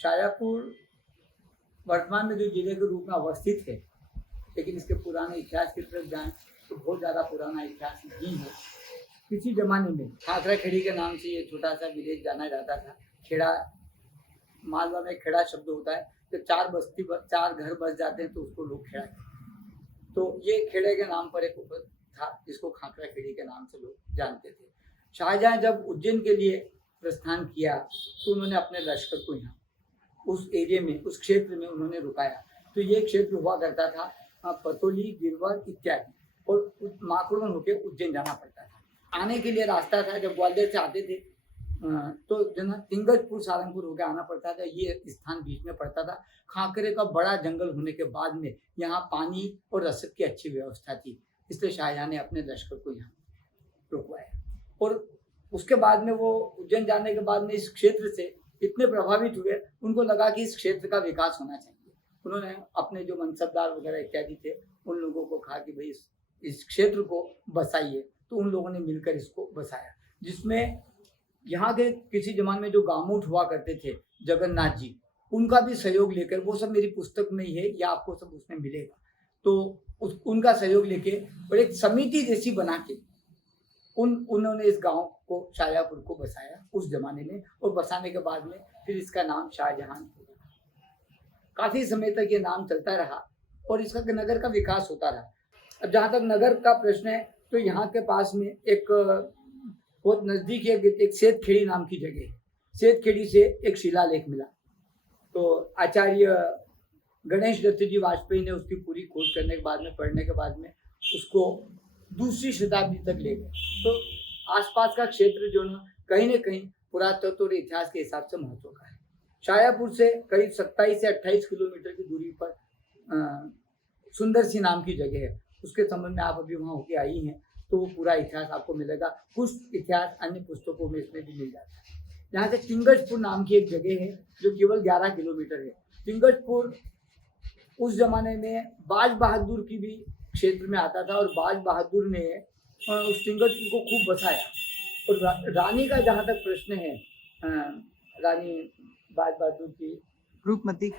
शाजापुर वर्तमान में जो जिले के रूप में अवस्थित है, लेकिन इसके पुराने इतिहास की तरफ जाएं तो बहुत ज़्यादा पुराना इतिहास नहीं है। किसी जमाने में खाकरा खेड़ी के नाम से ये छोटा सा विलेज जाना जाता था। खेड़ा, मालवा में खेड़ा शब्द होता है, तो चार घर बस जाते हैं तो उसको लोग खेड़ा कहते हैं। तो ये खेड़े के नाम पर एक उपद था जिसको खाकरा खेड़ी के नाम से लोग जानते थे। शाहजहां जब उज्जैन के लिए प्रस्थान किया तो उन्होंने अपने लश्कर को यहाँ उस एरिया में, उस क्षेत्र में उन्होंने रुकाया। तो ये क्षेत्र हुआ करता था पतोली, गिरवर इत्यादि, और माकुड़न होकर उज्जैन जाना पड़ता था। आने के लिए रास्ता था, जब ग्वालियर से आते थे तो जो ना तिंगजपुर, सारंगपुर होकर आना पड़ता था। ये स्थान बीच में पड़ता था। खाकरे का बड़ा जंगल होने के बाद में यहाँ पानी और रसद की अच्छी व्यवस्था थी, इसलिए शाहजहां ने अपने लश्कर को यहाँ रुकवाया। और उसके बाद में वो उज्जैन जाने के बाद में इस क्षेत्र से इतने प्रभावित हुए, उनको लगा कि इस क्षेत्र का विकास होना चाहिए। उन्होंने अपने जो मनसबदार वगैरह इत्यादि थे उन लोगों को कहा कि भाई इस क्षेत्र को बसाइए। तो उन लोगों ने मिलकर इसको बसाया, जिसमें यहाँ के किसी जमाने में जो गामूठ हुआ करते थे जगन्नाथ जी, उनका भी सहयोग लेकर, वो सब मेरी पुस्तक में ही है, या आपको सब उसमें मिलेगा, तो उनका सहयोग लेके और एक समिति जैसी बना के उन्होंने इस गांव को, शाजापुर को बसाया उस जमाने में। और बसाने के बाद में फिर इसका नाम शाहजहां हो गया। काफी समय तक ये नाम चलता रहा और इसका नगर का विकास होता रहा। अब जहाँ तक नगर का प्रश्न है, तो यहाँ के पास में एक बहुत नजदीक एक सेतखेड़ी नाम की जगह है। सेतखेड़ी से एक शिलालेख मिला, तो आचार्य गणेश दत्त जी वाजपेयी ने उसकी पूरी खोज करने के बाद में, पढ़ने के बाद में उसको दूसरी शताब्दी तक ले गए। तो आसपास का क्षेत्र जो ना कहीं पुरातत्व और इतिहास के हिसाब से महत्व का है। शाजापुर से करीब 27 से 28 किलोमीटर की दूरी पर सुंदर सी नाम की जगह है। उसके संबंध में आप अभी वहाँ होके आई हैं तो वो पूरा इतिहास आपको मिलेगा। कुछ इतिहास अन्य पुस्तकों में इसमें भी मिल जाता है। यहाँ से तिंगजपुर नाम की एक जगह है जो केवल 11 किलोमीटर है। तिंगजपुर उस जमाने में बाज बहादुर की भी क्षेत्र में आता था, और बाज बहादुर ने उस तिंगजपुर को खूब बसाया। और रानी का जहाँ तक प्रश्न है, रानी बाज बहादुर की रूपमती,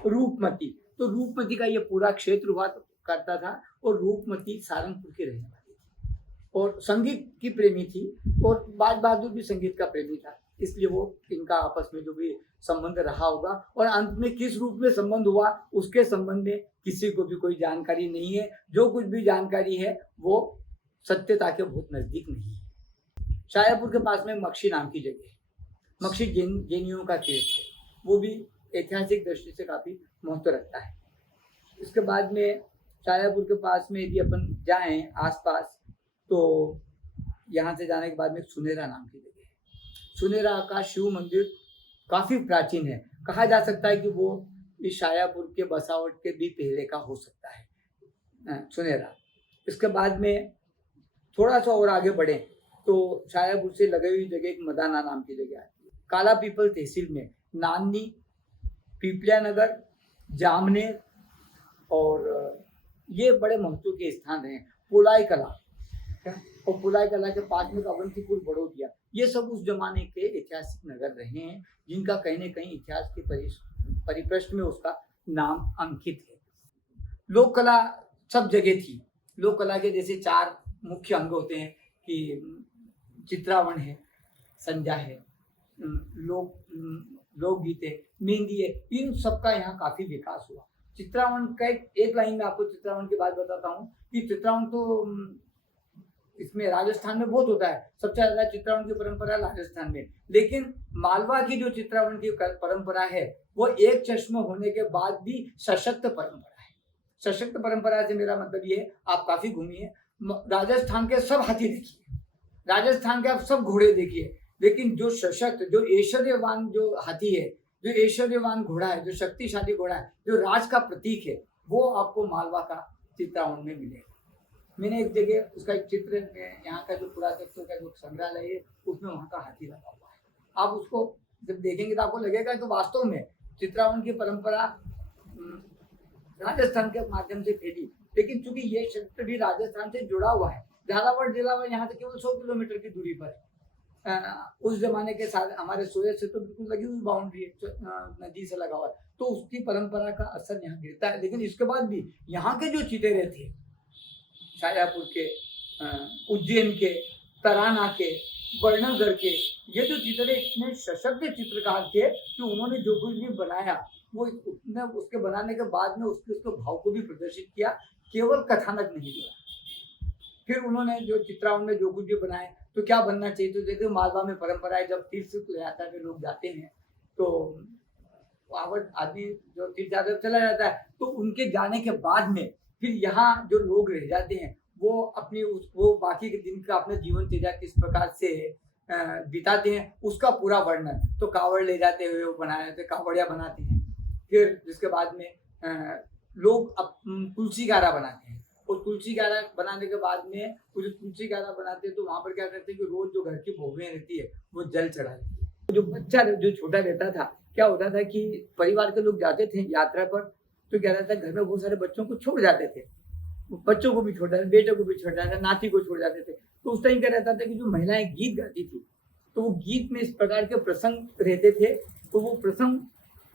तो रूपमती का ये पूरा क्षेत्र हुआ करता था। और रूपमती सारंगपुर की रहने वाली थी और संगीत की प्रेमी थी, और बाज बहादुर भी संगीत का प्रेमी था, इसलिए वो इनका आपस में जो भी संबंध रहा होगा। और अंत में किस रूप में संबंध हुआ उसके संबंध में किसी को भी कोई जानकारी नहीं है। जो कुछ भी जानकारी है वो सत्यता के बहुत नजदीक नहीं है। शाजापुर के पास में मक्षी नाम की जगह है। मक्षी जैनियों का तीर्थ है, वो भी ऐतिहासिक दृष्टि से काफी महत्व रखता है। इसके बाद में शाजापुर के पास में यदि अपन जाएं आसपास, तो यहाँ से जाने के बाद में सुनेरा नाम की जगह है। सुनेरा का शिव मंदिर काफी प्राचीन है। कहा जा सकता है कि वो इस शाजापुर के बसावट के भी पहले का हो सकता है सुनेरा। इसके बाद में थोड़ा सा और आगे बढ़े तो शाजापुर से लगी हुई जगह एक मदाना नाम की जगह आती है। काला पीपल तहसील में नानी, पीपलिया नगर, जामनेर, और ये बड़े महत्व के स्थान हैं। पुलाई कला, और पुलाई कला के पास में अवंतीपुर, बड़ौदिया, ये सब उस जमाने के ऐतिहासिक नगर रहे हैं जिनका कहीं न कहीं इतिहास के परिपृष्ठ में उसका नाम अंकित है। लोक कला सब जगह थी। लोक कला के जैसे 4 मुख्य अंग होते हैं कि चित्रावण है, संध्या है, लोकगीत है, मेहंदी है। इन सबका यहाँ काफी विकास हुआ। चित्रावण का एक लाइन में आपको चित्रावण की बात बताता हूँ कि चित्रावण तो इसमें राजस्थान में बहुत होता है। सबसे ज्यादा चित्रावण की परंपरा राजस्थान में, लेकिन मालवा की जो चित्रावण की परंपरा है वो एक चश्मा होने के बाद भी सशक्त परंपरा है। सशक्त परंपरा से मेरा मतलब ये है, आप काफी घूमिए, राजस्थान के सब हाथी देखिए, राजस्थान के आप सब घोड़े देखिए, लेकिन जो सशक्त, जो ऐश्वर्यवान जो हाथी है, जो ऐश्वर्यवान घोड़ा है, जो शक्तिशाली घोड़ा है, जो राज का प्रतीक है, वो आपको मालवा का चित्रावण में मिलेगा। मैंने एक जगह उसका एक चित्र, यहाँ का जो पुरातत्व का जो संग्रहालय है उसमें वहाँ का हाथी लगा हुआ है। आप उसको जब देखेंगे तो आपको लगेगा कि वास्तव में चित्रावण की परंपरा राजस्थान के माध्यम से फैली, लेकिन चूंकि ये क्षेत्र भी राजस्थान से जुड़ा हुआ है। झालावाड़ जिला में यहाँ से केवल 100 किलोमीटर की दूरी पर है। उस जमाने के साथ हमारे सूरत से तो बिल्कुल लगी हुई बाउंड्री है, नदी से लगा हुआ है, तो उसकी परंपरा का असर यहाँ गिरता है। लेकिन इसके बाद भी यहाँ के जो चितेरे थे, शाजापुर के, उज्जैन के, तराना के, वर्णनगर के, ये जो चित्रे इतने सशक्त चित्रकार थे कि उन्होंने जो कुछ भी बनाया वो उसके बनाने के बाद में उसके भाव को भी प्रदर्शित किया, केवल कथानक नहीं जोड़ा। फिर उन्होंने जो चित्राओं में जो कुछ भी बनाए तो क्या बनना चाहिए, तो देखो मालवा में परंपरा है, जब तीर्थ यात्रा के लोग जाते हैं तो आदमी जो तीर्थ यात्रा चला जाता है तो उनके जाने के बाद में फिर यहाँ जो लोग रह जाते हैं वो अपनी वो बाकी के दिन का अपने जीवन चर्या किस प्रकार से बिताते हैं उसका पूरा वर्णन, तो कावड़ ले जाते हुए वो बनाए थे, कावड़िया बनाते हैं। फिर जिसके बाद में लोग तुलसी गारा बनाते हैं, और तुलसी गारा बनाने के बाद में वो जो तुलसी गारा बनाते हैं तो वहाँ पर क्या करते हैं कि रोज जो घर की बहुएं रहती है वो जल चढ़ाती है। जो बच्चा जो छोटा रहता था, क्या होता था कि परिवार के लोग जाते थे यात्रा पर, तो क्या रहता था घर में बहुत सारे बच्चों को छोड़ जाते थे, बच्चों को भी छोड़ जाते, बेटे को भी छोड़ जाते, नाती को छोड़ जाते थे। तो उस टाइम क्या रहता था कि जो महिलाएं गीत गाती थी तो वो गीत में इस प्रकार के प्रसंग रहते थे, तो वो प्रसंग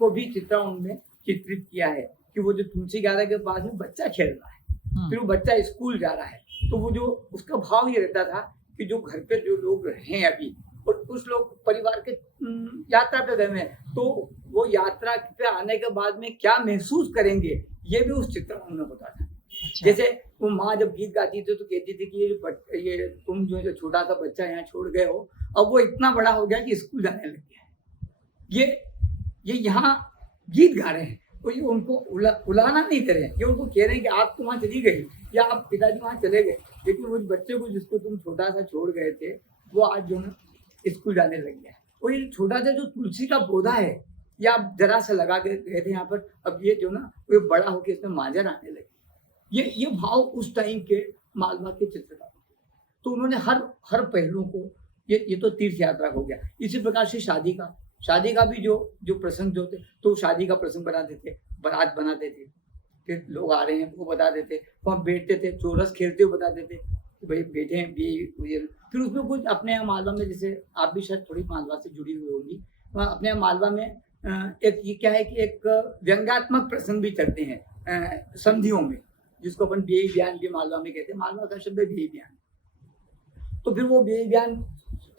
को भी चित्राओं में चित्रित किया है कि वो जो तुलसी गारा के पास में बच्चा खेल रहा है, फिर वो बच्चा स्कूल जा रहा है, तो वो जो उसका भाव ये रहता था कि जो घर पे जो लोग हैं अभी और कुछ लोग परिवार के यात्रा पे गए हैं, तो वो यात्रा पे आने के बाद में क्या महसूस करेंगे ये भी उस चित्र में होता था। जैसे वो माँ जब गीत गाती थी तो कहती थी कि ये तुम जो छोटा सा बच्चा यहाँ छोड़ गए हो, अब वो इतना बड़ा हो गया कि स्कूल जाने लग गया है। ये यहाँ गीत गा रहे हैं, तो ये उनको उलाना नहीं कर रहे हैं, ये उनको कह रहे हैं कि आप तो वहाँ चली गई या आप पिताजी वहाँ चले गए, लेकिन वो बच्चे को जिसको तुम छोटा सा छोड़ गए थे वो आज जो ना स्कूल जाने लग गया है। और ये छोटा सा जो तुलसी का पौधा है या आप जरा सा लगा के गए थे यहाँ पर, अब ये जो ना वो बड़ा होकर इसमें मांझर आने लगी। ये भाव उस टाइम के मालवा के चित्रकार, तो उन्होंने हर पहलू को, ये तो तीर्थ यात्रा हो गया। इसी प्रकार से शादी का भी जो प्रसंग जो थे, तो शादी का प्रसंग बनाते थे, बारात बनाते थे, फिर लोग आ रहे हैं वो बता देते, वहाँ बैठते थे, चोरस खेलते हुए बताते थे कि भाई बैठे हैं ये। फिर उसमें कुछ अपने यहाँ मालवा में, जैसे आप भी शायद थोड़ी मालवा से जुड़ी हुई होगी, अपने यहाँ मालवा में एक ये क्या है कि एक व्यंग्यात्मक प्रसंग भी चलते हैं संधियों में, जिसको अपन बेई बयान भी मालवा में कहते हैं। मालवा का शब्द है बेई बयान। तो फिर वो बेई बयान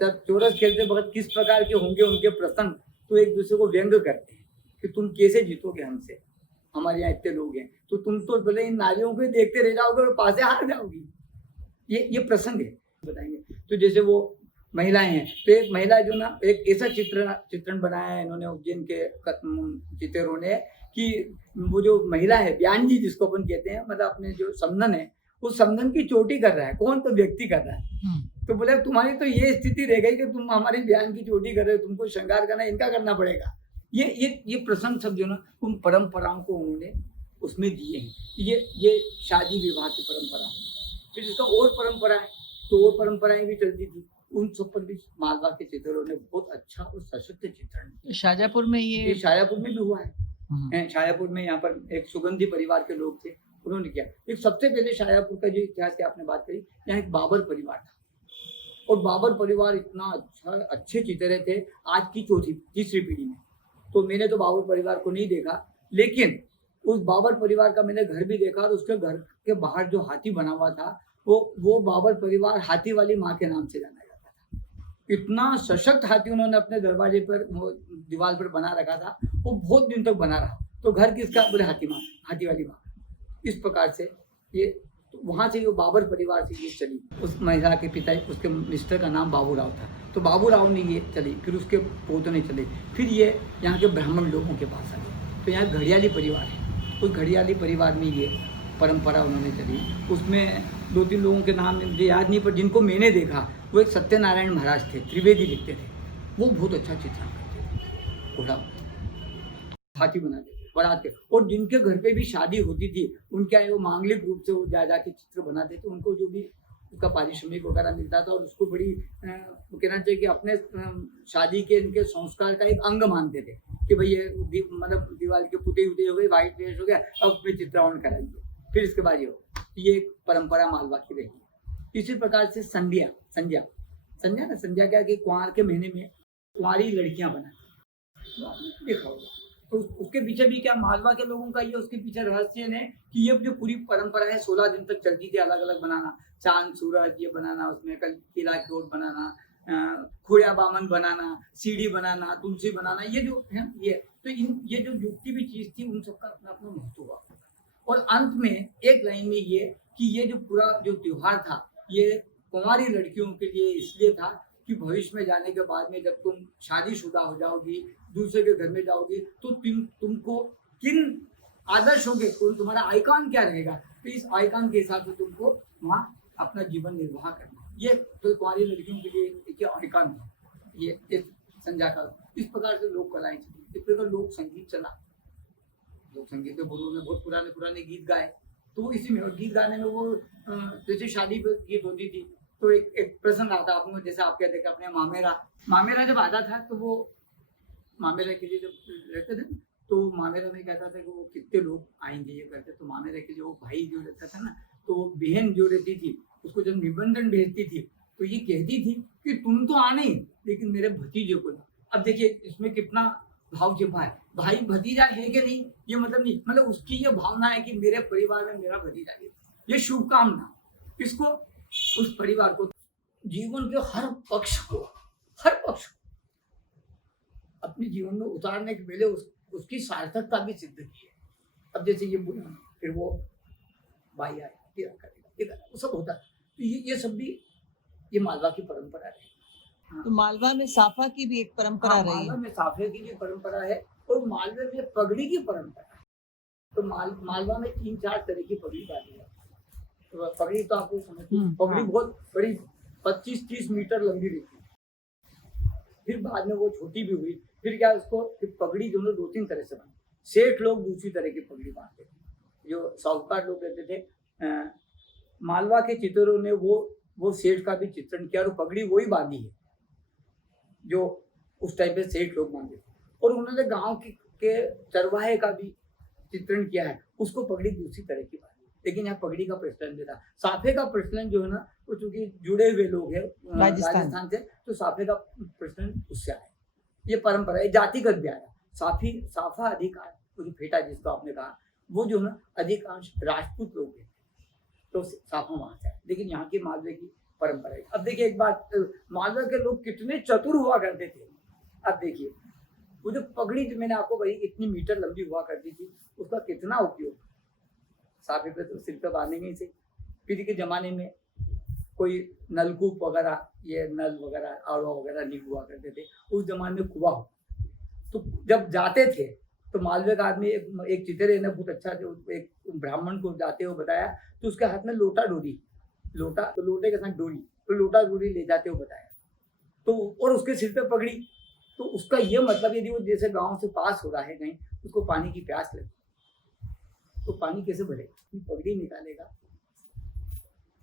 जब चोरस खेलते वक्त किस प्रकार के होंगे उनके प्रसंग, तो एक दूसरे को व्यंग करते हैं कि तुम कैसे जीतोगे हमसे, हमारे यहाँ इतने लोग हैं, तो तुम तो पहले इन नारियों को देखते रह जाओगे और पासे हार जाओगी। ये प्रसंग है, बताएंगे। तो जैसे वो महिलाएं हैं, तो एक महिला जो ना एक ऐसा चित्रण बनाया है इन्होंने उज्जैन के चित्रों ने कि वो जो महिला है बयान जी जिसको अपन कहते हैं, मतलब अपने जो समधन है उस समधन की चोटी कर रहा है। कौन? तो व्यक्ति कर रहा है। तो बोले तुम्हारी तो ये स्थिति रह गई कि तुम हमारी बयान की चोटी कर रहे हो, तुमको श्रृंगार करना इनका करना पड़ेगा। ये प्रसंग सब जो ना उन परंपराओं को उन्होंने उसमें दिए हैं। ये शादी विवाह की परंपरा। फिर इसका और परंपरा है, तो और परंपराएं भी चलती थी, उन सब पर भी मालवा के चित्रों ने बहुत अच्छा और सशक्त चित्रण। शाजापुर में ये शाजापुर में भी हुआ है। शाजापुर में यहाँ पर एक सुगंधी परिवार के लोग थे, उन्होंने किया। एक सबसे पहले शाजापुर का जो इतिहास की आपने बात करी, यहाँ एक बाबर परिवार था, और बाबर परिवार इतना अच्छे चित्रे थे आज की तीसरी पीढ़ी में। तो मैंने तो बाबर परिवार को नहीं देखा, लेकिन उस बाबर परिवार का मैंने घर भी देखा, और उसके घर के बाहर जो हाथी बना हुआ था वो बाबर परिवार हाथी वाली माँ के नाम से जाना जाता था। इतना सशक्त हाथी उन्होंने अपने दरवाजे पर दीवार पर बना रखा था, वो बहुत दिन तक बना रहा। तो घर किसका? बोले हाथी वाली माँ। इस प्रकार से ये तो वहाँ से वो बाबर परिवार से ये चली। उस महिला के पिता, उसके मिस्टर का नाम बाबूराव था, तो बाबूराव ने ये चली, फिर उसके पोतों ने चले, फिर ये यहाँ के ब्राह्मण लोगों के पास आए। तो यहाँ घड़ियाली परिवार है, उस घड़ियाली परिवार में ये परंपरा उन्होंने चली। उसमें 2-3 लोगों के नाम मुझे याद नहीं, पर जिनको मैंने देखा वो एक सत्यनारायण महाराज थे, त्रिवेदी लिखते थे, वो बहुत अच्छा चित्रण करते, घोड़ा हाथी बनाते बारात के। और जिनके घर पे भी शादी होती थी उनके यहाँ वो मांगलिक रूप से वो जा के चित्र बनाते थे, उनको जो भी उसका पारिश्रमिक वगैरह मिलता था, और उसको बड़ी कहना चाहिए कि अपने शादी के इनके संस्कार का एक अंग मानते थे कि भाई ये मतलब दिवाली के पुते हो गए, व्हाइट ड्रेस हो गया, अब उसमें चित्रावण कराइए, फिर इसके बाद ये एक परंपरा मालवा की रही। इसी प्रकार से संध्या समझा ना, समझा क्या कि कुंवार के महीने में कुंवारी लड़कियां बनाती, तो आपने देखा होगा। तो उसके पीछे भी क्या मालवा के लोगों का ये उसके पीछे रहस्य है कि ये जो पूरी परंपरा है 16 दिन तक चलती थी, अलग अलग बनाना, चांद सूरज ये बनाना, उसमें कल किला कोट बनाना, खोया बामन बनाना, सीढ़ी बनाना, तुलसी बनाना, ये जो है ये तो ये जो युक्ति भी चीज थी उन सबका अपना अपना महत्व हुआ। और अंत में एक लाइन में ये कि ये जो पूरा जो त्योहार था ये कुंवारी लड़कियों के लिए इसलिए था कि भविष्य में जाने के बाद में जब तुम शादीशुदा हो जाओगी, दूसरे के घर में जाओगी, तो तुमको किन आदर्शों के तुम्हारा आइकॉन क्या रहेगा, तो इस आइकॉन के हिसाब से तुमको वहाँ अपना जीवन निर्वाह करना। ये तो कुंवारी लड़कियों के लिए एक आइकॉन था, ये एक संध्या का। इस प्रकार से लोक कलाएं चली, इस प्रकार लोक संगीत चला। लोक संगीत के गुरुओं ने बहुत पुराने पुराने गीत गाए, तो इसी में गीत गाने में वो जैसे शादी पर गीत होती थी तो एक प्रसंग आता आपको, जैसे आप कहते हैं अपने मामेरा जब आता था तो वो मामेरा के लिए जब रहते थे तो मामेरा में कहता था कि वो कितने लोग आएंगे ये करते, तो मामेरा के लिए वो भाई जो रहता था ना, तो वो बहन जो रहती थी उसको जब निबंधन भेजती थी तो ये कहती थी कि तुम तो आने लेकिन मेरे भतीजे को ला। अब देखिए इसमें कितना भाव छिपा है, भाई भतीजा है कि नहीं ये मतलब नहीं, मतलब उसकी ये भावना है कि मेरे परिवार में मेरा भतीजा है, ये शुभकामना इसको उस परिवार को, जीवन के हर पक्ष को अपने जीवन में उतारने के पहले उसकी सार्थकता भी सिद्ध की है। अब जैसे ये बोला फिर वो भाई आए तेरा करेगा, वो सब होता है, तो ये सब भी ये मालवा की परंपरा है। हाँ। तो मालवा में साफा की भी एक परंपरा रही है। मालवा में साफे की भी परंपरा है और मालवे में पगड़ी की परंपरा है। तो मालवा में 3-4 तरह की पगड़ी बांधी है। तो पगड़ी तो आपको समझती है, पगड़ी बहुत बड़ी 25-30 मीटर लंबी रहती है, फिर बाद में वो छोटी भी हुई, फिर क्या उसको फिर पगड़ी जो है 2-3 तरह से बनी। सेठ लोग दूसरी तरह की पगड़ी बांधते थे, जो साहूकार लोग रहते थे। मालवा के चित्रों ने वो सेठ का भी चित्रण किया और पगड़ी वही बांधी है जो उस टाइम पे सेठ लोग बांधे थे, और उन्होंने गांव के चरवाहे का भी चित्रण किया है, उसको पगड़ी दूसरी तरह की बांधी। लेकिन यहाँ पगड़ी का प्रचलन भी था। साफे का प्रचलन जो है ना वो चूंकि जुड़े हुए लोग हैं राजस्थान से, तो साफे का प्रचलन उससे आया, ये परंपरा है, जातिगत भी आया। साफा अधिकार फेटा जिसको आपने कहा वो जो है अधिकांश राजपूत लोग हैं, तो साफा वहां से आया, लेकिन यहाँ की मालवे की परंपरा है। अब देखिए एक बात, मालवा के लोग कितने चतुर हुआ करते थे। अब देखिए वो जो पगड़ी जो मैंने आपको भाई इतनी मीटर लंबी हुआ करती थी, उसका कितना उपयोग, साफे पे तो सिर पे बांधेंगे ही सही। फिर के जमाने में कोई नलकूप वगैरह, ये नल वगैरह आड़वा वगैरह नहीं हुआ करते थे, उस जमाने में कुआं हो, तो जब जाते थे तो मालवे का आदमी एक चितरे ने बहुत अच्छा जो एक ब्राह्मण को जाते हुए बताया, तो उसके हाथ में लोटा तो लोटे के साथ डोरी, तो लोटा डोरी ले जाते हुए बताया, तो और उसके सिर पे पगड़ी, तो उसका ये मतलब यदि वो जैसे गांव से पास हो रहा है कहीं, उसको पानी की प्यास लगी तो पानी कैसे भरेगा, पगड़ी निकालेगा।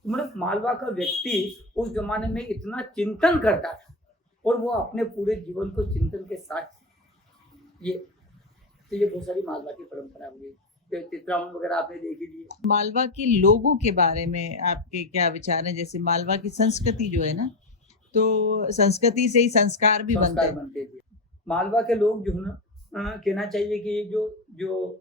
मतलब मालवा का व्यक्ति उस जमाने में इतना चिंतन करता था और वो अपने पूरे जीवन को चिंतन के साथ, ये बहुत सारी मालवा की परंपरा हुई। चित्रावन वगैरह आपने देखी ली। मालवा के लोगों के बारे में आपके क्या विचार हैं? जैसे मालवा की संस्कृति जो है ना, तो संस्कृति से ही संस्कार भी बनते थे। मालवा के लोग जो है ना, कहना चाहिए कि जो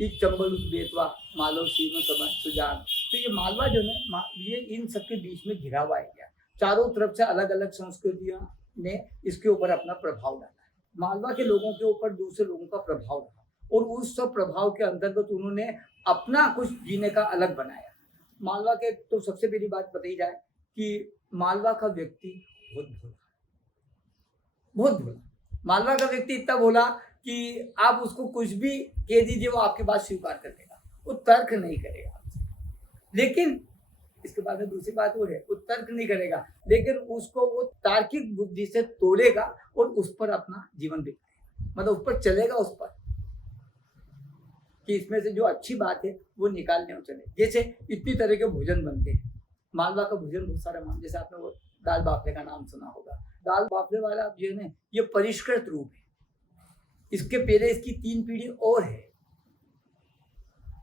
चंबल बेतवा मालव सीमा समाज सुजान, तो ये मालवा जो है ये इन सबके बीच में घिरा हुआ है। चारों तरफ से अलग अलग संस्कृतियों ने इसके ऊपर अपना प्रभाव डाला है। मालवा के लोगों के ऊपर दूसरे लोगों का प्रभाव रहा और उस सब प्रभाव के अंतर्गत उन्होंने अपना कुछ जीने का अलग बनाया। मालवा के तो सबसे पहली बात बताई जाए कि मालवा का व्यक्ति बहुत भोला। मालवा का व्यक्ति इतना भोला कि आप उसको कुछ भी कह दीजिए वो आपकी बात स्वीकार कर लेगा, वो तर्क नहीं करेगा। लेकिन इसके बाद में दूसरी बात वो है, वो तर्क नहीं करेगा, लेकिन उसको वो तार्किक बुद्धि से तोड़ेगा और उस पर अपना जीवन बिताएगा, मतलब उस पर चलेगा, उस पर कि इसमें से जो अच्छी बात है वो निकालने में चले। जैसे इतनी तरह के भोजन बनते हैं, मालवा का भोजन बहुत सारा मान, जैसे आपने वो दाल बाफले का नाम सुना होगा। दाल बाफले वाला जो है ये परिष्कृत रूप है, इसके पहले इसकी 3 पीढ़ी और है।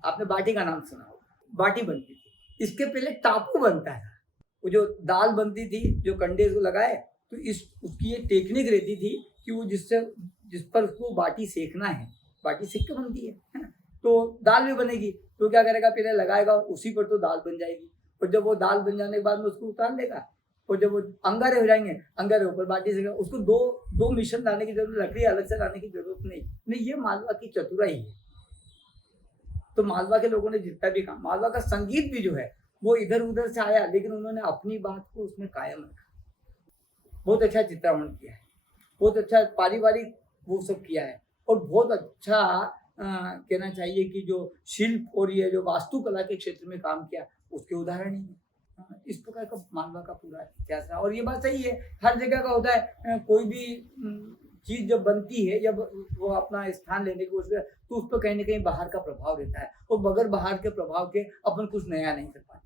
आपने बाटी का नाम सुना होगा, बाटी बनती थी, इसके पहले टापू बनता था, वो जो दाल बनती थी, जो कंडे को लगाए, तो इस उसकी ये टेक्निक रहती थी कि वो जिस पर उसको बाटी सेकना है, बाटी सेक के बनती है ना, तो दाल भी बनेगी। तो क्या करेगा, पहले लगाएगा, उसी पर तो दाल बन जाएगी। और जब वो दाल बन जाने के बाद में उसको उतार देगा, और जब वो अंगारे हो जाएंगे, अंगारे ऊपर बाटी सेकेगा। उसको दो मिश्रण लाने की जरूरत, लकड़ी अलग से लाने की जरूरत नहीं। ये मालवा की चतुराई है। तो मालवा के लोगों ने जितना भी काम, मालवा का संगीत भी जो है वो इधर उधर से आया, लेकिन उन्होंने अपनी बात को उसमें कायम रखा। बहुत अच्छा चित्रावरण किया है, बहुत अच्छा पारिवारिक वो सब किया है, और बहुत अच्छा कहना चाहिए कि जो शिल्प और ये जो वास्तुकला के क्षेत्र में काम किया, उसके उदाहरण ही है। इस प्रकार का मालवा का पूरा इतिहास है। और ये बात सही है, हर जगह का होता है, कोई भी चीज जब बनती है, जब वो अपना स्थान लेने की कोशिश करती है, तो उस पर कहीं ना कहीं बाहर का प्रभाव रहता है, और बगैर बाहर के प्रभाव के अपन कुछ नया नहीं कर पाते।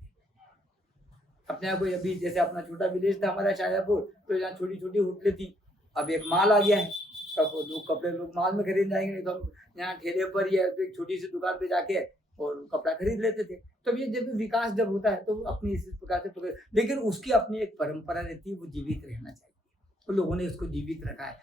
अपने आप को अभी जैसे अपना छोटा विलेज था हमारा शाजापुर, तो यहाँ छोटी छोटी होटलें थी, अब एक माल आ गया है, तब लोग कपड़े लोग माल में खरीद जाएंगे, नहीं तो हम यहाँ ठेले पर या तो एक छोटी सी दुकान पे जाके और कपड़ा खरीद लेते थे। तो ये जब विकास जब होता है तो अपनी इस प्रकार से, लेकिन उसकी अपनी एक परंपरा रहती है, वो जीवित रहना चाहिए, तो लोगों ने उसको जीवित रखा है।